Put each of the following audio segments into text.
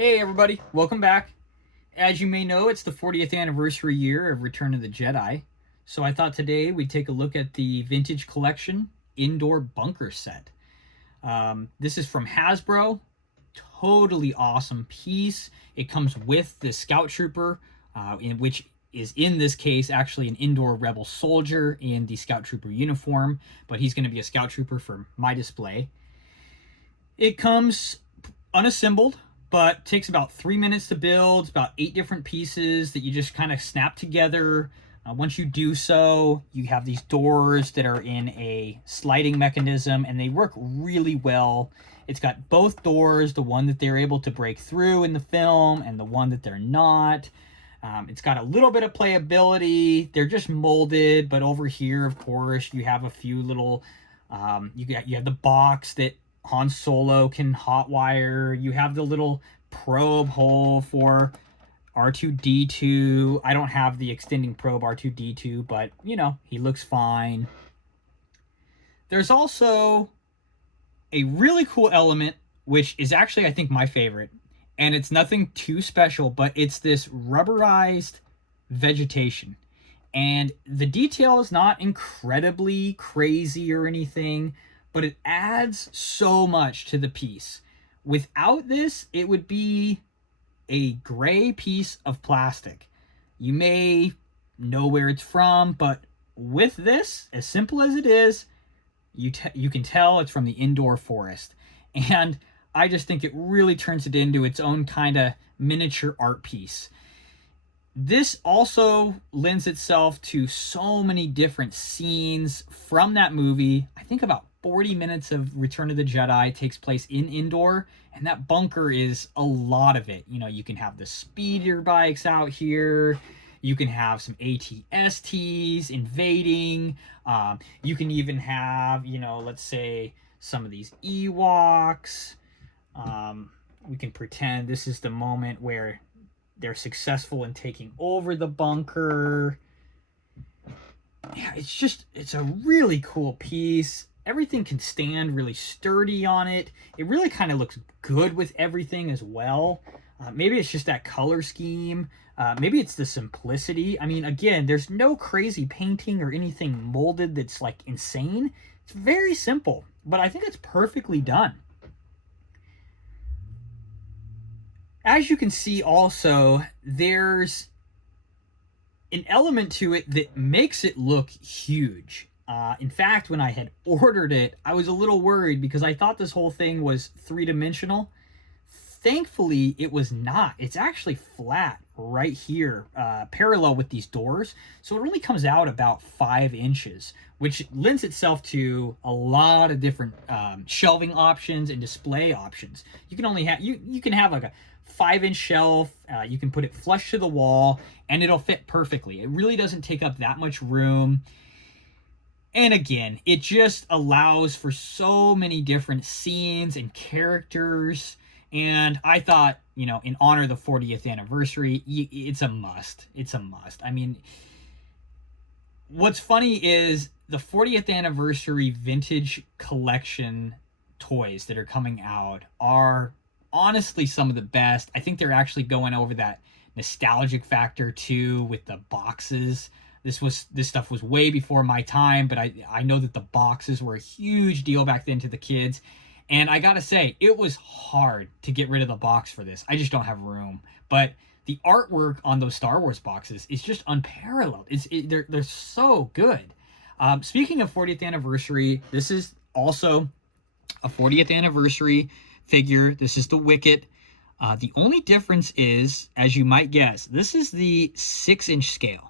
Hey everybody, welcome back. As you may know, it's the 40th anniversary year of Return of the Jedi, so I thought today we'd take a look at the Vintage Collection Endor Bunker set. This is from Hasbro. Totally awesome piece. It comes with the Scout Trooper, which is in this case actually an Endor Rebel soldier in the Scout Trooper uniform, but he's going to be a Scout Trooper for my display. It comes unassembled, but takes about 3 minutes to build. It's about 8 different pieces that you just kind of snap together. Once you do so, you have these doors that are in a sliding mechanism, and they work really well. It's got both doors, the one that they're able to break through in the film and the one that they're not. It's got a little bit of playability. They're just molded, but over here, of course, you have a few little... you have the box that Han Solo can hotwire. You have the little probe hole for R2-D2. I don't have the extending probe R2-D2, but, you know, he looks fine. There's also a really cool element, which is actually, I think, my favorite. And it's nothing too special, but it's this rubberized vegetation. And the detail is not incredibly crazy or anything, but it adds so much to the piece. Without this, it would be a gray piece of plastic. You may know where it's from, but with this, as simple as it is, you can tell it's from the Endor forest. And I just think it really turns it into its own kind of miniature art piece. This also lends itself to so many different scenes from that movie. I think about 40 minutes of Return of the Jedi takes place in Endor, and that bunker is a lot of it. You know, you can have the speeder bikes out here. You can have some AT-STs invading. You can even have, you know, let's say some of these Ewoks. We can pretend this is the moment where they're successful in taking over the bunker. Yeah, it's a really cool piece. Everything can stand really sturdy on it. It really kind of looks good with everything as well. Maybe it's just that color scheme. Maybe it's the simplicity. I mean, again, there's no crazy painting or anything molded that's like insane. It's very simple, but I think it's perfectly done. As you can see also, there's an element to it that makes it look huge. In fact, when I had ordered it, I was a little worried because I thought this whole thing was three-dimensional. Thankfully, it was not. It's actually flat right here, parallel with these doors. So it only comes out about 5 inches, which lends itself to a lot of different shelving options and display options. You can only have you can have like a 5-inch shelf. You can put it flush to the wall, and it'll fit perfectly. It really doesn't take up that much room. And again, it just allows for so many different scenes and characters. And I thought, you know, in honor of the 40th anniversary, it's a must. It's a must. I mean, what's funny is the 40th anniversary vintage collection toys that are coming out are honestly some of the best. I think they're actually going over that nostalgic factor too with the boxes. This stuff was way before my time, but I know that the boxes were a huge deal back then to the kids. And I gotta say, it was hard to get rid of the box for this. I just don't have room. But the artwork on those Star Wars boxes is just unparalleled. They're so good. Speaking of 40th anniversary, this is also a 40th anniversary figure. This is the Wicket. The only difference is, as you might guess, this is the 6-inch scale.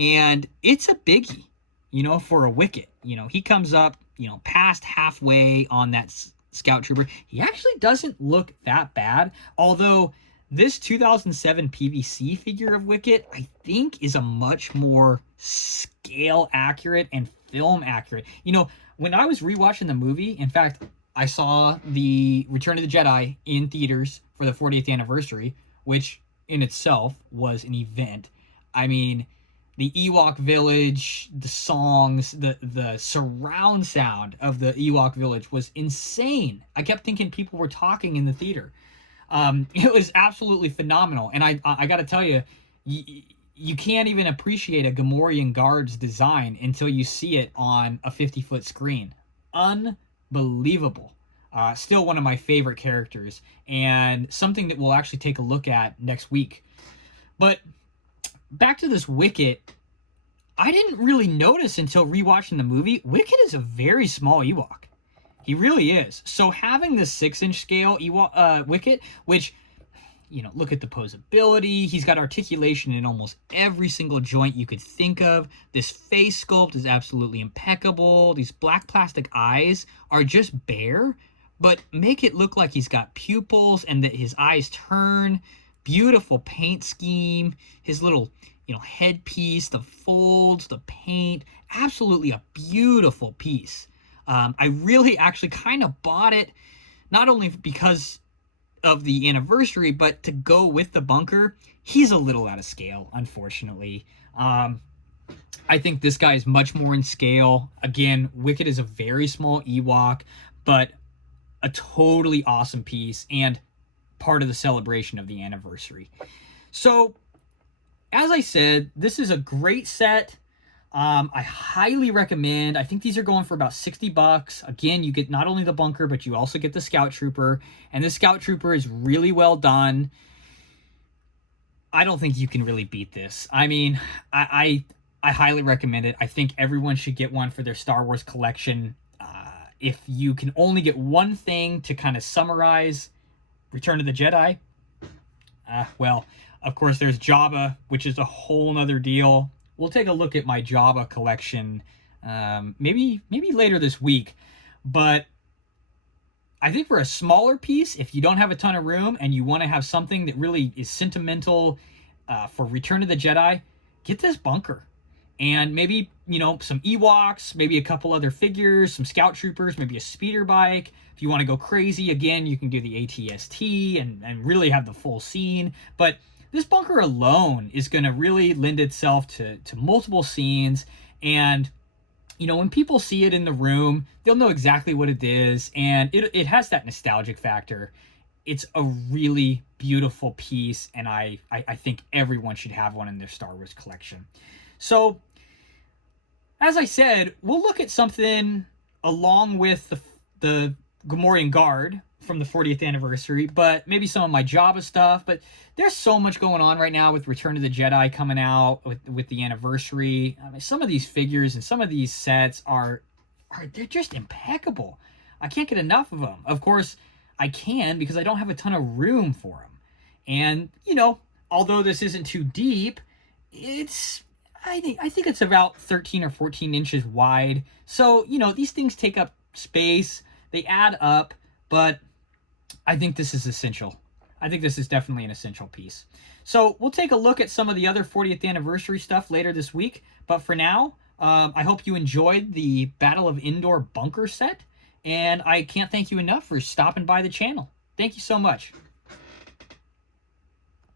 And it's a biggie, you know, for a Wicket. You know, he comes up, you know, past halfway on that Scout Trooper. He actually doesn't look that bad. Although this 2007 PVC figure of Wicket, I think, is a much more scale accurate and film accurate. You know, when I was rewatching the movie, in fact, I saw the Return of the Jedi in theaters for the 40th anniversary, which in itself was an event. I mean, the Ewok village, the songs, the surround sound of the Ewok village was insane. I kept thinking people were talking in the theater. It was absolutely phenomenal. And I got to tell you, you can't even appreciate a Gamorrean guard's design until you see it on a 50-foot screen. Unbelievable. Still one of my favorite characters, and something that we'll actually take a look at next week. But back to this Wicket, I didn't really notice until rewatching the movie. Wicket is a very small Ewok. He really is. So having this 6-inch scale Ewok, Wicket, which, you know, look at the posability. He's got articulation in almost every single joint you could think of. This face sculpt is absolutely impeccable. These black plastic eyes are just bare, but make it look like he's got pupils and that his eyes turn. Beautiful paint scheme. His little, you know, headpiece, the folds, the paint. Absolutely a beautiful piece. I really actually kind of bought it, not only because of the anniversary, but to go with the bunker. He's a little out of scale, unfortunately. I think this guy is much more in scale. Again, Wicket is a very small Ewok, but a totally awesome piece and part of the celebration of the anniversary. So, as I said, this is a great set. I highly recommend. I think these are going for about $60. Again, you get not only the bunker, but you also get the Scout Trooper. And the Scout Trooper is really done. I don't think you can really beat this. I mean, I highly recommend it. I think everyone should get one for their Star Wars collection. If you can only get one thing to kind of summarize Return of the Jedi, well, of course, there's Jabba, which is a whole nother deal. We'll take a look at my Jabba collection maybe later this week. But I think for a smaller piece, if you don't have a ton of room and you want to have something that really is sentimental for Return of the Jedi, get this bunker. And maybe, you know, some Ewoks, maybe a couple other figures, some Scout Troopers, maybe a speeder bike. If you want to go crazy, again, you can do the ATST and really have the full scene. But this bunker alone is going to really lend itself to multiple scenes. And, you know, when people see it in the room, they'll know exactly what it is. And it has that nostalgic factor. It's a really beautiful piece. And I think everyone should have one in their Star Wars collection. So, as I said, we'll look at something along with the Gamorrean Guard from the 40th anniversary, but maybe some of my Jabba stuff. But there's so much going on right now with Return of the Jedi coming out with the anniversary. I mean, some of these figures and some of these sets they're just impeccable. I can't get enough of them. Of course, I can because I don't have a ton of room for them. And, you know, although this isn't too deep, I think it's about 13 or 14 inches wide. So, you know, these things take up space. They add up, but I think this is essential. I think this is definitely an essential piece. So we'll take a look at some of the other 40th anniversary stuff later this week. But for now, I hope you enjoyed the Battle of Endor Bunker set. And I can't thank you enough for stopping by the channel. Thank you so much.